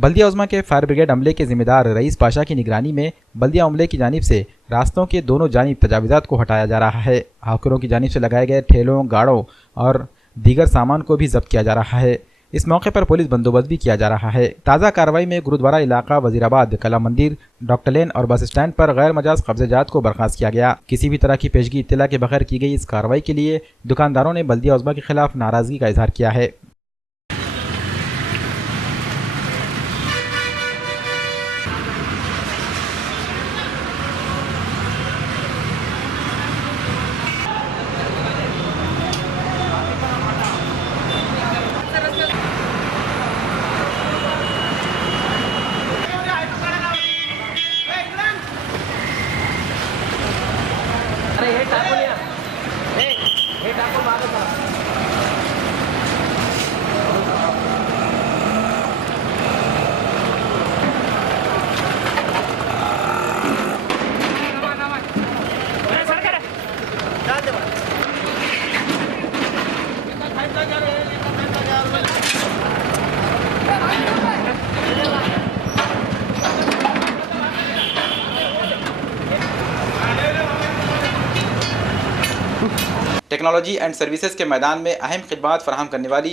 बल्दिया उज़्मा के fire brigade अमले के जिम्मेदार रईस पाशा की निगरानी में बल्दिया अमले की जानिब से रास्तों के दोनों जानिब तजावीज़ात को हटाया जा रहा है। हाकिरों की जानिब से लगाए गए ठेलों, गाड़ों और दीगर सामान को भी जब्त किया जा रहा है। इस मौके पर पुलिस बंदोबस्त भी किया जा रहा है। ताज़ा कार्रवाई में गुरुद्वारा इलाका, वजीराबाद, कला मंदिर, डॉक्टर लेन और बस स्टैंड पर गैर मजाज कब्जेजात को बर्खास्त किया गया। किसी भी तरह की पेशगी इत्तला के बगैर की गई इस कार्रवाई के लिए दुकानदारों ने बल्दिया उज़्मा के खिलाफ नाराजगी का इजहार किया है। टेक्नोलॉजी एंड सर्विसेज के मैदान में अहम खिदमात फराहम करने वाली